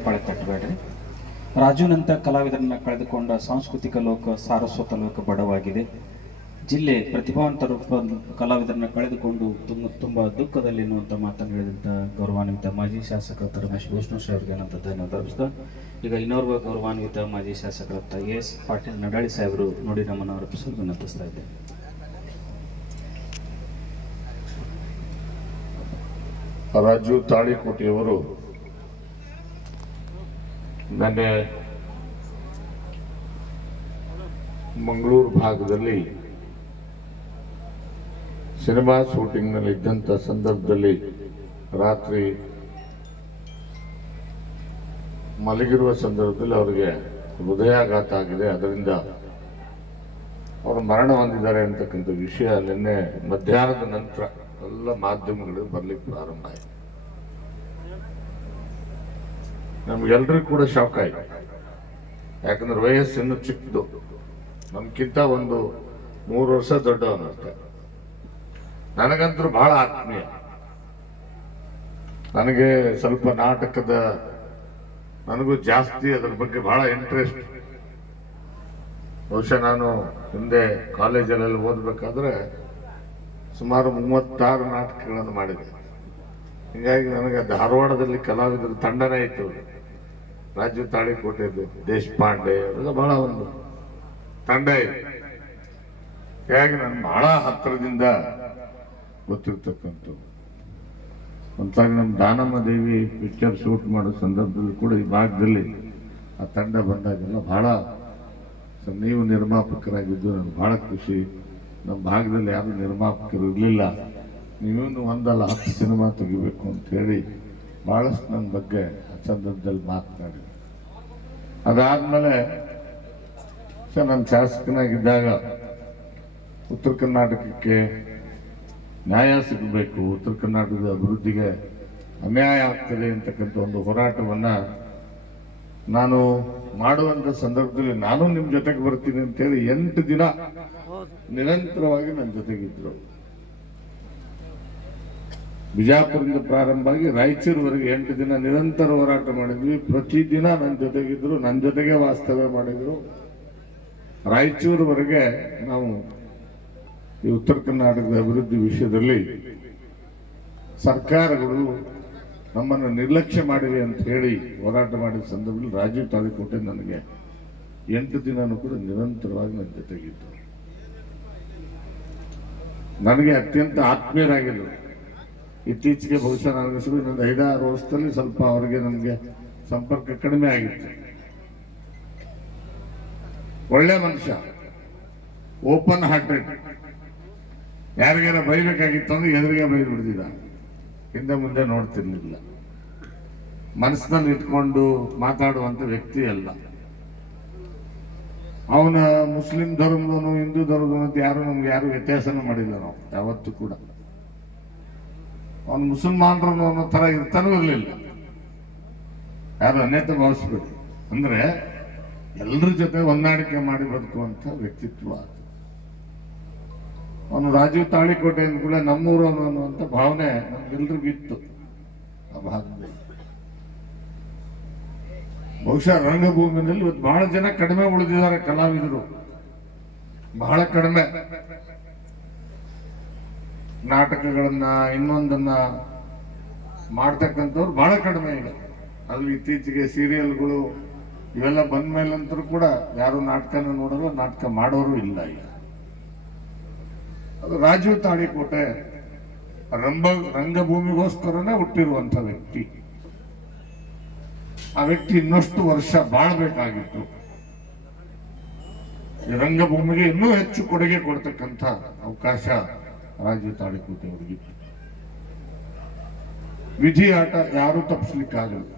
ಚಪ್ಪಾಳೆ ತಟ್ಟಬೇಡ್ರಿ. ರಾಜುನಂತ ಕಲಾವಿದರನ್ನ ಕಳೆದುಕೊಂಡ ಸಾಂಸ್ಕೃತಿಕ ಲೋಕ ಸಾರಸ್ವತ ಲೋಕ ಬಡವಾಗಿದೆ. ಜಿಲ್ಲೆ ಪ್ರತಿಭಾವಂತ ಕಲಾವಿದರನ್ನ ಕಳೆದುಕೊಂಡು ತುಂಬ ತುಂಬ ದುಃಖದಲ್ಲಿ ಎನ್ನುವಂಥ ಮಾತನ್ನು ಹೇಳಿದಂಥ ಗೌರವಾನ್ವಿತ ಮಾಜಿ ಶಾಸಕ ರಮೇಶ್ ವಿಷ್ಣು ಅವರಿಗೆ ಅನ್ನೋಂಥ ಧನ್ಯವಾದ ಈಗ ಇನ್ನೋರ್ವ ಗೌರವಾನ್ವಿತ ಮಾಜಿ ಶಾಸಕರಾದ ಎ ಎಸ್ ಪಾಟೀಲ್ ನಡಾಳಿ ಸಾಹೇಬರು ನೋಡಿ ನಮ್ಮನ್ನು ಅರ್ಪಿಸಲು ವಿನಂತಿಸ್ತಾ ಇದ್ದೇನೆ. ರಾಜು ತಾಳಿಕೋಟೆಯವರು ನನ್ನ ಮಂಗಳೂರು ಭಾಗದಲ್ಲಿ ಸಿನಿಮಾ ಶೂಟಿಂಗ್ನಲ್ಲಿ ಇದ್ದಂಥ ಸಂದರ್ಭದಲ್ಲಿ ರಾತ್ರಿ ಮಲಗಿರುವ ಸಂದರ್ಭದಲ್ಲಿ ಅವರಿಗೆ ಹೃದಯಾಘಾತ ಆಗಿದೆ. ಅದರಿಂದ ಅವರು ಮರಣ ಹೊಂದಿದ್ದಾರೆ ಅಂತಕ್ಕಂಥ ವಿಷಯ ನಿನ್ನೆ ಮಧ್ಯಾಹ್ನದ ನಂತರ ಎಲ್ಲ ಮಾಧ್ಯಮಗಳು ಬರಲಿಕ್ಕೆ ಪ್ರಾರಂಭ ಆಯಿತು. ನಮ್ಗೆಲ್ರಿಗೂ ಕೂಡ ಶಾಕ್ ಆಯ್ತು. ಯಾಕಂದ್ರೆ ವಯಸ್ಸು ಇನ್ನೂ ಚಿಕ್ಕದು. ನಮ್ಗಿಂತ ಒಂದು ಮೂರು ವರ್ಷ ದೊಡ್ಡವನಷ್ಟೆ ನನಗಂತೂ ಬಹಳ ಆತ್ಮೀಯ. ನನಗೆ ಸ್ವಲ್ಪ ನಾಟಕದ ನನಗೂ ಜಾಸ್ತಿ ಅದ್ರ ಬಗ್ಗೆ ಬಹಳ ಇಂಟ್ರೆಸ್ಟ್ ಬಹುಶಃ ನಾನು ಹಿಂದೆ ಕಾಲೇಜಲ್ಲೆಲ್ಲ ಓದಬೇಕಾದ್ರೆ ಸುಮಾರು ಮೂವತ್ತಾರು ನಾಟಕಗಳನ್ನು ಮಾಡಿದೆ. ಹೀಗಾಗಿ ನನಗೆ ಧಾರವಾಡದಲ್ಲಿ ಕಲಾವಿದರ ತಂಡನೇ ಇತ್ತು. ರಾಜು ತಾಳಿಕೋಟೆ ದೇಶಪಾಂಡೆ ಅವರೆಲ್ಲ ಬಹಳ ಒಂದು ತಂಡ ಇದೆ ಹೀಗಾಗಿ ನಾನು ಬಹಳ ಹತ್ತಿರದಿಂದ ಗೊತ್ತಿರ್ತಕ್ಕಂಥದ್ದು. ಒಂದ್ಸಾರಿ ನಮ್ಮ ದಾನಮ್ಮ ದೇವಿ ಪಿಕ್ಚರ್ ಶೂಟ್ ಮಾಡೋ ಸಂದರ್ಭದಲ್ಲಿ ಕೂಡ ಈ ಭಾಗದಲ್ಲಿ ಆ ತಂಡ ಬಂದಾಗೆಲ್ಲ ಬಹಳ ನೀವು ನಿರ್ಮಾಪಕರಾಗಿದ್ದು ನನಗೆ ಬಹಳ ಖುಷಿ. ನಮ್ಮ ಭಾಗದಲ್ಲಿ ಯಾರು ನಿರ್ಮಾಪಕರು ಇರಲಿಲ್ಲ. ನೀವೇನು ಒಂದಲ್ಲ ಹತ್ತು ಸಿನಿಮಾ ತೆಗಿಬೇಕು ಅಂತ ಹೇಳಿ ಬಹಳಷ್ಟು ನನ್ನ ಬಗ್ಗೆ ಆ ಸಂದರ್ಭದಲ್ಲಿ ಮಾತನಾಡಿ ಅದಾದ್ಮೇಲೆ ಸರ್ ನಾನು ಶಾಸಕನಾಗಿದ್ದಾಗ ಉತ್ತರ ಕರ್ನಾಟಕಕ್ಕೆ ನ್ಯಾಯ ಸಿಗಬೇಕು. ಉತ್ತರ ಕರ್ನಾಟಕದ ಅಭಿವೃದ್ಧಿಗೆ ಅನ್ಯಾಯ ಆಗ್ತದೆ ಅಂತಕ್ಕಂಥ ಒಂದು ಹೋರಾಟವನ್ನು ನಾನು ಮಾಡುವಂತ ಸಂದರ್ಭದಲ್ಲಿ ನಾನು ನಿಮ್ಮ ಜೊತೆಗೆ ಬರ್ತೀನಿ ಅಂತೇಳಿ ಎಂಟು ದಿನ ನಿರಂತರವಾಗಿ ನನ್ನ ಜೊತೆಗಿದ್ರು. ಬಿಜಾಪುರದಿಂದ ಪ್ರಾರಂಭ ಆಗಿ ರಾಯಚೂರುವರೆಗೆ ಎಂಟು ದಿನ ನಿರಂತರ ಹೋರಾಟ ಮಾಡಿದ್ವಿ. ಪ್ರತಿದಿನ ನನ್ನ ಜೊತೆಗಿದ್ರು ನನ್ನ ಜೊತೆಗೆ ವಾಸ್ತವ್ಯ ಮಾಡಿದ್ರು. ರಾಯಚೂರುವರೆಗೆ ನಾವು ಈ ಉತ್ತರ ಕರ್ನಾಟಕದ ಅಭಿವೃದ್ಧಿ ವಿಷಯದಲ್ಲಿ ಸರ್ಕಾರಗಳು ನಮ್ಮನ್ನು ನಿರ್ಲಕ್ಷ್ಯ ಮಾಡಿವೆ ಅಂತ ಹೇಳಿ ಹೋರಾಟ ಮಾಡಿದ ಸಂದರ್ಭದಲ್ಲಿ ರಾಜೀವ್ ತಾಲೂಕೋಟೆ ನನಗೆ ಎಂಟು ದಿನನೂ ಕೂಡ ನಿರಂತರವಾಗಿ ನನ್ನ ಜೊತೆಗಿದ್ದರು. ನನಗೆ ಅತ್ಯಂತ ಆತ್ಮೀಯರಾಗಿದ್ರು ಇತ್ತೀಚೆಗೆ ಬಹುಶಃ ನನಗೆ ಇನ್ನೊಂದು ಐದಾರು ವರ್ಷದಲ್ಲಿ ಸ್ವಲ್ಪ ಅವರಿಗೆ ನಮಗೆ ಸಂಪರ್ಕ ಕಡಿಮೆ ಆಗಿತ್ತು. ಒಳ್ಳೆ ಮನುಷ್ಯ, ಓಪನ್ ಹಾರ್ಟೆಡ್ ಯಾರಿಗಾರ ಬೈಬೇಕಾಗಿತ್ತು ಅಂದ್ರೆ ಎದುರಿಗೆ ಬೈದು ಬಿಡ್ತಿದ್ದ. ಹಿಂದೆ ಮುಂದೆ ನೋಡ್ತಿರ್ಲಿಲ್ಲ. ಮನಸ್ಸಿನಲ್ಲಿ ಇಟ್ಕೊಂಡು ಮಾತಾಡುವಂತ ವ್ಯಕ್ತಿ ಅಲ್ಲ. ಅವನ ಮುಸ್ಲಿಂ ಧರ್ಮದನು ಹಿಂದೂ ಧರ್ಮದವನು ಅಂತ ಯಾರು ನಮ್ಗೆ ಯಾರು ವ್ಯತ್ಯಾಸನ ಮಾಡಿಲ್ಲ ನಾವು, ಯಾವತ್ತೂ ಕೂಡ. ಅವನು ಮುಸಲ್ಮಾನರನ್ನು ಅನ್ನೋ ತರ ಇರ್ತಾನೂ ಇರಲಿಲ್ಲ. ಯಾರು ಅನ್ಯತೆ ಭಾವಿಸ್ಬೇಕು. ಅಂದ್ರೆ ಎಲ್ಲರ ಜೊತೆ ಹೊಂದಾಣಿಕೆ ಮಾಡಿ ಬದುಕುವಂತ ವ್ಯಕ್ತಿತ್ವ ಅದು. ಅವನು ರಾಜೀವ್ ತಾಳಿಕೋಟೆ ಅಂದ ಕೂಡ ನಮ್ಮೂರು ಅನ್ನುವಂಥ ಭಾವನೆ ನಮ್ಗೆಲ್ರಿಗೂ ಇತ್ತು. ಆ ಭಾಗದಲ್ಲಿ. ಬಹುಶಃ ರಂಗಭೂಮಿನಲ್ಲಿ ಇವತ್ತು ಬಹಳ ಜನ ಕಡಿಮೆ ಉಳಿದಿದ್ದಾರೆ ಕಲಾವಿದರು. ಬಹಳ ಕಡಿಮೆ. ನಾಟಕಗಳನ್ನ ಇನ್ನೊಂದನ್ನ ಮಾಡ್ತಕ್ಕಂಥವ್ರು ಬಹಳ ಕಡಿಮೆ ಇದೆ ಅಲ್ಲಿ ಇತ್ತೀಚೆಗೆ ಸೀರಿಯಲ್ಗಳು ಇವೆಲ್ಲ ಬಂದ ಮೇಲಂತರೂ ಕೂಡ ಯಾರು ನಾಟಕನ ನೋಡಲ್ಲ, ನಾಟಕ ಮಾಡೋರು ಇಲ್ಲ ಈಗ. ಅದು ರಾಜೀವ್ ತಾಳಿಕೋಟೆ ರಂಭ, ರಂಗಭೂಮಿಗೋಸ್ಕರನೇ ಹುಟ್ಟಿರುವಂತ ವ್ಯಕ್ತಿ. ಆ ವ್ಯಕ್ತಿ ಇನ್ನಷ್ಟು ವರ್ಷ ಬಾಳ್ಬೇಕಾಗಿತ್ತು. ರಂಗಭೂಮಿಗೆ ಇನ್ನೂ ಹೆಚ್ಚು ಕೊಡುಗೆ ಕೊಡ್ತಕ್ಕಂಥ ಅವಕಾಶ ರಾಜೀವ್ ತಾಳಿಕೋಟೆ ಅವರಿಗೆ. ವಿಧಿ ಆಟ ಯಾರು ತಪ್ಪಿಸ್ಲಿಕ್ಕಾಗಲ್ಲ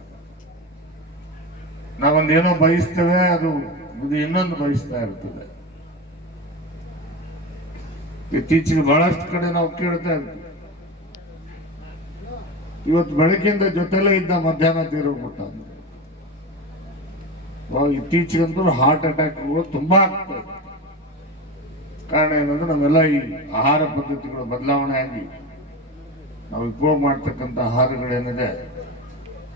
ನಾವೊಂದೇನೋ ಬಯಸ್ತೇವೆ, ಅದು ಮುಂದೆ ಇನ್ನೊಂದು ಬಯಸ್ತಾ ಇರ್ತದೆ. ಇತ್ತೀಚೆಗೆ ಬಹಳಷ್ಟು ಕಡೆ ನಾವು ಕೇಳ್ತಾ ಇರ್ತೀವಿ. ಇವತ್ತು ಬೆಳಕಿಂದ ಜೊತೆಲೇ ಇದ್ದ ಮಧ್ಯಾಹ್ನ ತೀರೋಗ್ಬಿಟ್ಟ ಇತ್ತೀಚೆಗಂತೂ ಹಾರ್ಟ್ ಅಟ್ಯಾಕ್ಗಳು ತುಂಬಾ ಆಗ್ತವೆ ಕಾರಣ ಏನಂದ್ರೆ ನಾವೆಲ್ಲ ಈ ಆಹಾರ ಪದ್ಧತಿಗಳು ಬದಲಾವಣೆ ಆಗಿ ನಾವು ಉಪಯೋಗ ಮಾಡ್ತಕ್ಕಂಥ ಆಹಾರಗಳೇನಿದೆ,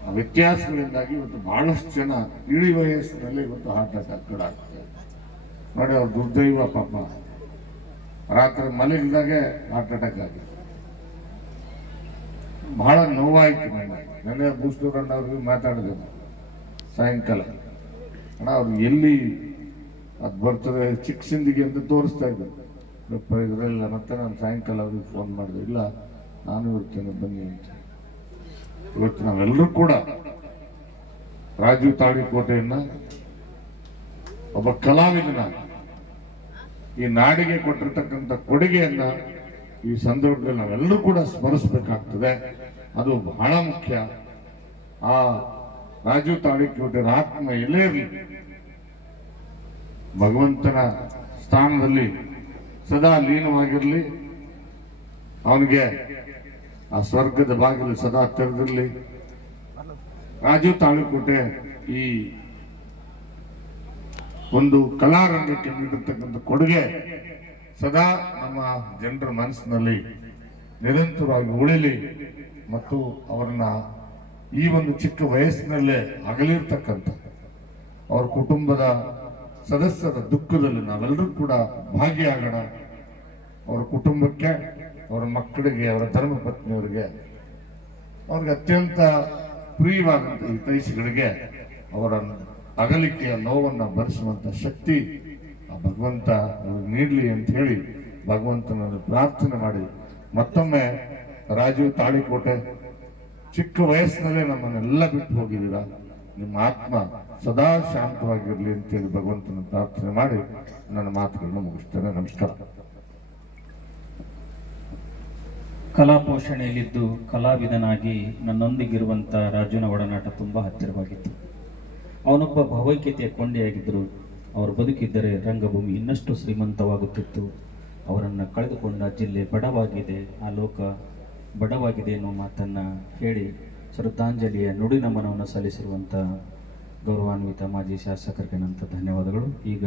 ಆ ವ್ಯತ್ಯಾಸಗಳಿಂದಾಗಿ ಇವತ್ತು ಬಹಳಷ್ಟು ಜನ ಇಳಿ ವಯಸ್ಸಿನಲ್ಲಿ ಇವತ್ತು ಹಾರ್ಟ್ ಅಟ್ಯಾಕ್ಗಳಾಗ್ತದೆ ನೋಡಿ ಅವ್ರ ದುರ್ದೈವ ಪಾಪ. ರಾತ್ರಿ ಮಲಗಿದಾಗೆ ಹಾರ್ಟ್ ಅಟ್ಯಾಕ್ ಆಗಿದೆ. ಬಹಳ ನೋವಾಯಿತು ನನಗೆ ನೆನ್ನೆ ಬೂಸ್ತೂರಣ್ಣವ್ರಿಗೆ ಮಾತಾಡಿದೆ ಸಾಯಂಕಾಲ. ಅಣ್ಣ, ಅವ್ರು ಎಲ್ಲಿ ಅದು ಬರ್ತದೆ ಚಿಕ್ಕ ಸಿಂದಿಗೆ ಅಂತ ತೋರಿಸ್ತಾ ಇದ್ದರು ಇದರಲ್ಲ ಮತ್ತೆ ನಾನು ಸಾಯಂಕಾಲ ಅವ್ರಿಗೆ ಫೋನ್ ಮಾಡಿದೆ. ಇಲ್ಲ, ನಾನು ಇರ್ತೇನೆ, ಬನ್ನಿ ಅಂತ. ಇವತ್ತು ನಾವೆಲ್ಲರೂ ಕೂಡ ರಾಜೀವ್ ತಾಳಿಕೋಟೆಯನ್ನ ಒಬ್ಬ ಕಲಾವಿದನ ಈ ನಾಡಿಗೆ ಕೊಟ್ಟಿರ್ತಕ್ಕಂಥ ಕೊಡುಗೆಯನ್ನ ಈ ಸಂದರ್ಭದಲ್ಲಿ ನಾವೆಲ್ಲರೂ ಕೂಡ ಸ್ಮರಿಸಬೇಕಾಗ್ತದೆ. ಅದು ಬಹಳ ಮುಖ್ಯ. ಆ ರಾಜೀವ್ ತಾಳಿಕೋಟೆ ಆತ್ಮ ಎಲ್ಲೇ ಭಗವಂತನ ಸ್ಥಾನದಲ್ಲಿ ಸದಾ ಲೀನವಾಗಿರಲಿ. ಅವನಿಗೆ ಆ ಸ್ವರ್ಗದ ಬಾಗಿಲು ಸದಾ ತೆರೆದಿರಲಿ. ರಾಜು ತಾಳಿಕೋಟೆ ಈ ಒಂದು ಕಲಾರಂಗಕ್ಕೆ ನೀಡಿರ್ತಕ್ಕಂಥ ಕೊಡುಗೆ ಸದಾ ನಮ್ಮ ಜನರ ಮನಸ್ಸಿನಲ್ಲಿ ನಿರಂತರವಾಗಿ ಉಳಿಲಿ ಮತ್ತು ಅವರನ್ನ ಈ ಒಂದು ಚಿಕ್ಕ ವಯಸ್ಸಿನಲ್ಲೇ ಅಗಲಿರ್ತಕ್ಕಂಥ ಅವ್ರ ಕುಟುಂಬದ ಸದಸ್ಯರ ದುಃಖದಲ್ಲಿ ನಾವೆಲ್ಲರೂ ಕೂಡ ಭಾಗಿಯಾಗೋಣ. ಅವರ ಕುಟುಂಬಕ್ಕೆ, ಅವರ ಮಕ್ಕಳಿಗೆ, ಅವರ ಧರ್ಮಪತ್ನಿಯವರಿಗೆ ಅವ್ರಿಗೆ ಅತ್ಯಂತ ಪ್ರಿಯವಾದಂಥ ಹಿತೈಷಿಗಳಿಗೆ ಅವರ ಅಗಲಿಕೆಯ ನೋವನ್ನು ಭರಿಸುವಂಥ ಶಕ್ತಿ ಆ ಭಗವಂತ ನೀಡಲಿ ಅಂತ ಹೇಳಿ ಭಗವಂತನನ್ನು ಪ್ರಾರ್ಥನೆ ಮಾಡಿ. ಮತ್ತೊಮ್ಮೆ ರಾಜೀವ್ ತಾಳಿಕೋಟೆ, ಚಿಕ್ಕ ವಯಸ್ಸಿನಲ್ಲೇ ನಮ್ಮನ್ನೆಲ್ಲ ಬಿಟ್ಟು ಹೋಗಿದ್ದೀರಾ? ನಿಮ್ಮ ಆತ್ಮ ಸದಾ ಶಾಂತವಾಗಿರಲಿ ಅಂತೇಳಿ ಭಗವಂತನ ಪ್ರಾರ್ಥನೆ ಮಾಡಿ ನನ್ನ ಮಾತುಗಳನ್ನು ಮುಗಿಸ್ತೇನೆ. ನಮಸ್ಕಾರ. ಕಲಾ ಪೋಷಣೆಯಲ್ಲಿದ್ದು ಕಲಾವಿದನಾಗಿ ನನ್ನೊಂದಿಗಿರುವಂಥ ರಾಜುನ ಒಡನಾಟ ತುಂಬಾ ಹತ್ತಿರವಾಗಿತ್ತು. ಅವನೊಬ್ಬ ಭಾವೈಕ್ಯತೆಯ ಕೊಂಡಿಯಾಗಿದ್ದರು ಅವರು ಬದುಕಿದ್ದರೆ ರಂಗಭೂಮಿ ಇನ್ನಷ್ಟು ಶ್ರೀಮಂತವಾಗುತ್ತಿತ್ತು. ಅವರನ್ನು ಕಳೆದುಕೊಂಡ ಜಿಲ್ಲೆ ಬಡವಾಗಿದೆ. ಆ ಲೋಕ ಬಡವಾಗಿದೆ ಎನ್ನುವ ಮಾತನ್ನು ಹೇಳಿ ಶ್ರದ್ಧಾಂಜಲಿಯ ನುಡಿ ನಮನವನ್ನು ಸಲ್ಲಿಸಿರುವಂತಹ ಗೌರವಾನ್ವಿತ ಮಾಜಿ ಶಾಸಕರಿಗೆ ನಂತ ಧನ್ಯವಾದಗಳು. ಈಗ